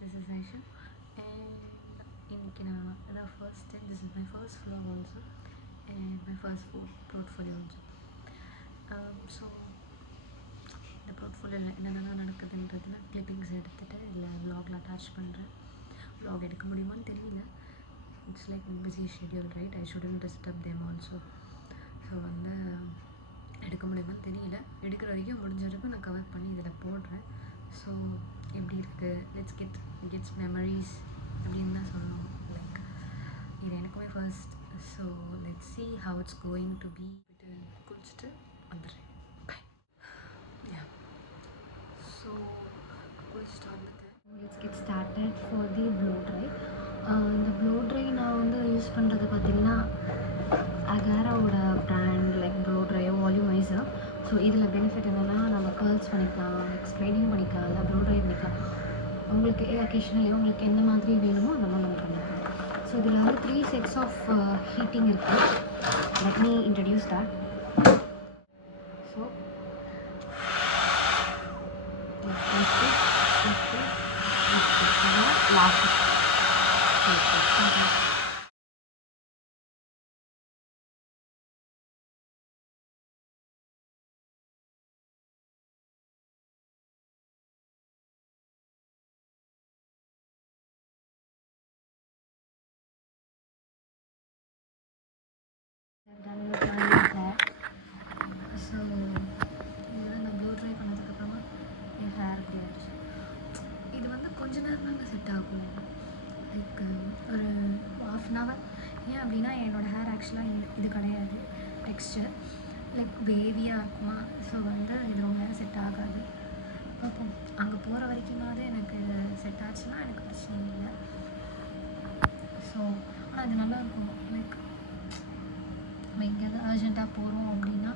this is Aisha and இன்னைக்கு நான் அதான் first time this is my first vlog also and my first portfolio also. So இந்த போர்ட்ஃபோலியோவில் என்னென்னலாம் நடக்குதுன்றது நான் கிளிப்பிங்ஸ் எடுத்துகிட்டு இல்லை vlogல அட்டாச் பண்ணுறேன். vlog எடுக்க முடியுமான்னு தெரியல. It's like busy schedule right, I shouldn't disturb them also. So வந்து எடுக்க முடியுமான்னு தெரியல. எடுக்கிற வரைக்கும் முடிஞ்ச வரைக்கும் நான் கவர் பண்ணி இதில் போடுறேன். ஸோ எப்படி இருக்குது, லெட்ஸ் கெட்ஸ் மெமரிஸ் அப்படின்னு தான் சொல்லணும். லைக் இது எனக்குமே first. So let's see how it's going to be. குளிச்சுட்டு வந்துடுறேன். பாய். யா ஸோ குளிச்சுட்டு வந்துட்டேன். Let's get started for the blow dry. இந்த ப்ளோ ட்ரை நான் வந்து யூஸ் பண்ணுறது பார்த்திங்கன்னா அகாராவோட ப்ராண்ட் லைக் ப்ளோ ட்ரையோ வால்யூமைஸர். ஸோ இதில் பெனிஃபிட் என்னென்னா நம்ம கேர்ள்ஸ் பண்ணிக்கலாம், லைக் ஸ்ட்ரைனிங் பண்ணிக்கலாம், இல்லை ப்ளோ ட்ரை பண்ணிக்கலாம். உங்களுக்கு அக்கேஷனலி உங்களுக்கு எந்த மாதிரி வேணுமோ அந்த மாதிரி நம்ம பண்ணிக்கலாம். ஸோ இதில் வந்து 3 sets ஆஃப் ஹீட்டிங் இருக்குது. Let me introduce that. So last done with my hair. So இதில் நான் ப்ளோ ட்ரை பண்ணதுக்கப்புறமா என் ஹேர் க்ளோஸ். இது வந்து கொஞ்ச நேரம் தாங்க செட் ஆகும், லைக் ஒரு ½ ஏன் அப்படின்னா என்னோடய ஹேர் ஆக்சுவலாக இது கிடையாது டெக்ஸ்டர், லைக் வேவியாக இருக்குமா. ஸோ வந்து இது ரொம்ப நேரம் செட் ஆகாது. பார்ப்போம், அங்கே போகிற வரைக்குமாவது எனக்கு செட் ஆச்சுன்னா எனக்கு பிரச்சனை இல்லை. ஸோ ஆனால் அது நல்லாயிருக்கும். லைக் நம்ம எங்கேயாவது அர்ஜெண்ட்டாக போகிறோம் அப்படின்னா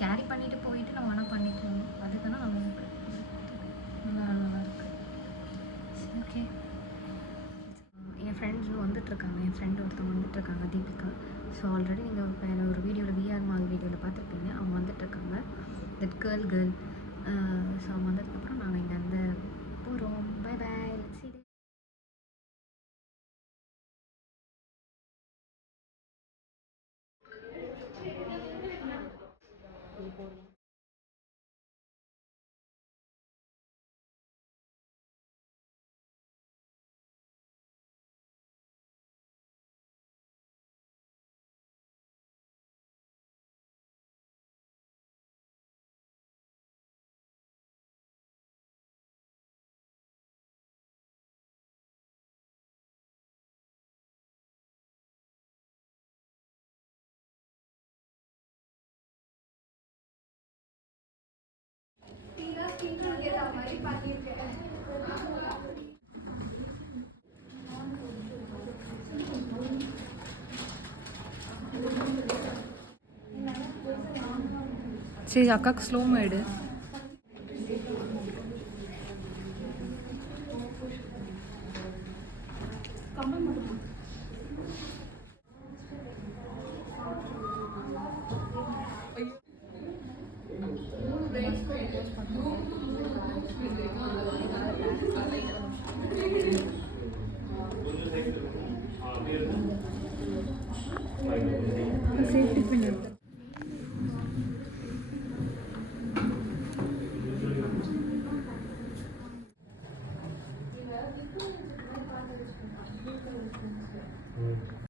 கேரி பண்ணிவிட்டு போயிட்டு நம்ம வேணால் பண்ணிக்கலாம். அதுக்குன்னா நம்மளுக்கு நல்லாயிருக்கு. சரி, ஓகே. என் ஃப்ரெண்ட்ஸும் வந்துட்டுருக்காங்க. என் ஃப்ரெண்டு ஒருத்தவங்க வந்துட்டுருக்காங்க, தீபிகா. ஸோ ஆல்ரெடி நீங்கள் வேறு ஒரு வீடியோவில் விஆர் மால் வீடியோவில் பார்த்துருப்பீங்க. அவங்க வந்துட்டுருக்காங்க, தட் கேர்ள். ஸோ அவங்க வந்ததுக்கப்புறம் நாங்கள் இங்கே வந்து போகிறோம். Bye bye. Let's see. சரி, அக்காவுக்கு ஸ்லோ ஆயிடு. சேஃப்டி பின் எடுத்து